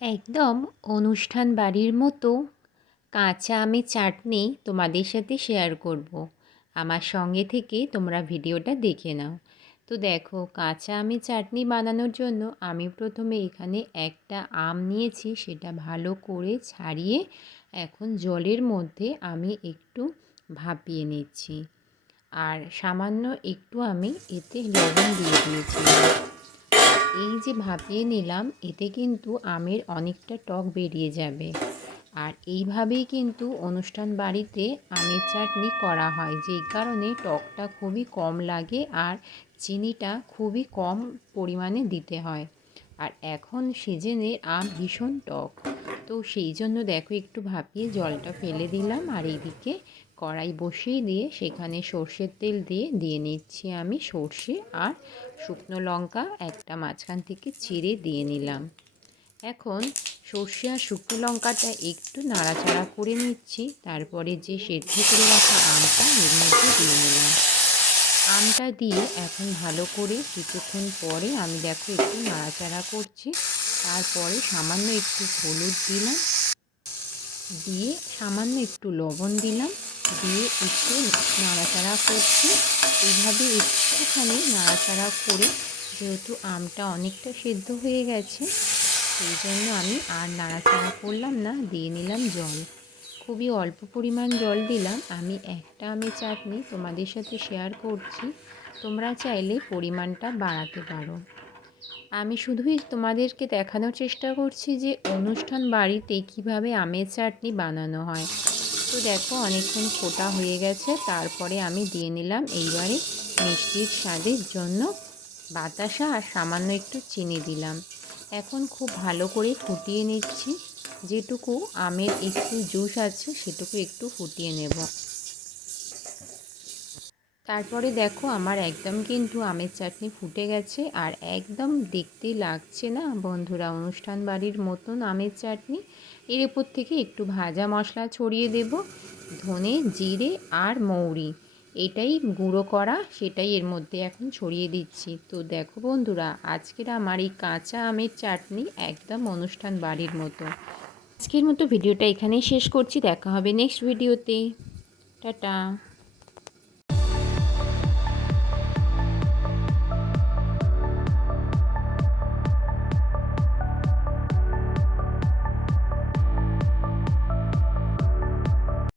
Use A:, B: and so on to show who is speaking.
A: একদম অনুষ্ঠান বাড়ির মতো কাঁচা আমের চাটনি তোমাদের সাথে শেয়ার করব। আমার সঙ্গে থেকে তোমরা ভিডিওটা দেখে নাও। তো দেখো, কাঁচা আমের চাটনি বানানোর জন্য আমি প্রথমে এখানে একটা আম নিয়েছি, সেটা ভালো করে ছাড়িয়ে এখন জলের মধ্যে আমি একটু ভাপিয়ে নিচ্ছি। আর সামান্য একটু আমি এতে লবণ দিয়ে দিয়েছি। এই যে ভাপিয়ে নিলাম, এতে কিন্তু আমের অনেকটা টক বেরিয়ে যাবে। আর এইভাবেই কিন্তু অনুষ্ঠান বাড়িতে আমের চাটনি করা হয়, যেই কারণে টকটা খুবই কম লাগে আর চিনিটা খুবই কম পরিমাণে দিতে হয়। আর এখন সিজনের আম ভীষণ টক। তো সেই জন্য দেখো, একটু ভাপিয়ে জলটা ফেলে দিলাম আর এইদিকে কড়াই বসিয়ে দিয়ে সেখানে সর্ষের তেল দিয়ে দিয়ে নিচ্ছি আমি সর্ষে আর শুকনো লঙ্কা একটা মাঝখান থেকে চিড়ে দিয়ে নিলাম। এখন সর্ষে আর শুকনো লঙ্কাটা একটু নাড়াচাড়া করে নিচ্ছি, তারপরে যে সেদ্ধ করে রাখা আমটা এর মধ্যে দিয়ে নিলাম। আমটা দিয়ে এখন ভালো করে কিছুক্ষণ পরে আমি দেখো একটু নাড়াচাড়া করছি, তারপরে সামান্য একটু হলুদ দিলাম, দিয়ে সামান্য একটু লবণ দিলাম দিয়ে একটু নাড়াচাড়া করছি। এইভাবে একটুখানি নাড়াচাড়া করে যেহেতু আমটা অনেকটা সেদ্ধ হয়ে গেছে, সেই জন্য আমি আর নাড়াচাড়া করলাম না, দিয়ে নিলাম জল। খুবই অল্প পরিমাণ জল দিলাম। আমি একটা আমের চাটনি তোমাদের সাথে শেয়ার করছি। তোমরা চাইলে পরিমাণটা বাড়াতে পারো। আমি শুধুই তোমাদেরকে দেখানোর চেষ্টা করছি যে অনুষ্ঠান বাড়িতে কীভাবে আমের চাটনি বানানো হয়। তো দেখো, অনেকক্ষণ ফোটা হয়ে গেছে। তারপরে আমি দিয়ে নিলাম এইবারে মিষ্টির স্বাদের জন্য বাতাসা আর সামান্য একটু চিনি দিলাম। এখন খুব ভালো করে ফুটিয়ে নিচ্ছি। যেটুকু আমের একটু জুস আছে, সেটুকু একটু ফুটিয়ে নেব। তারপরে দেখো আমার একদম কিন্তু আমের চাটনি ফুটে গেছে আর একদম দেখতে লাগছে না বন্ধুরা অনুষ্ঠান বাড়ির মতন আমের চাটনি। এর উপর থেকে একটু ভাজা মশলা ছড়িয়ে দেব, ধনে, জিরে আর মৌরি। এটাই গুঁড়ো করা, সেটাই এর মধ্যে এখন ছড়িয়ে দিচ্ছি। তো দেখো বন্ধুরা, আজকের আমার এই কাঁচা আমের চাটনি একদম অনুষ্ঠান বাড়ির মতো। আজকের মতো ভিডিওটা এখানেই শেষ করছি, দেখা হবে নেক্সট ভিডিওতে। টাটা।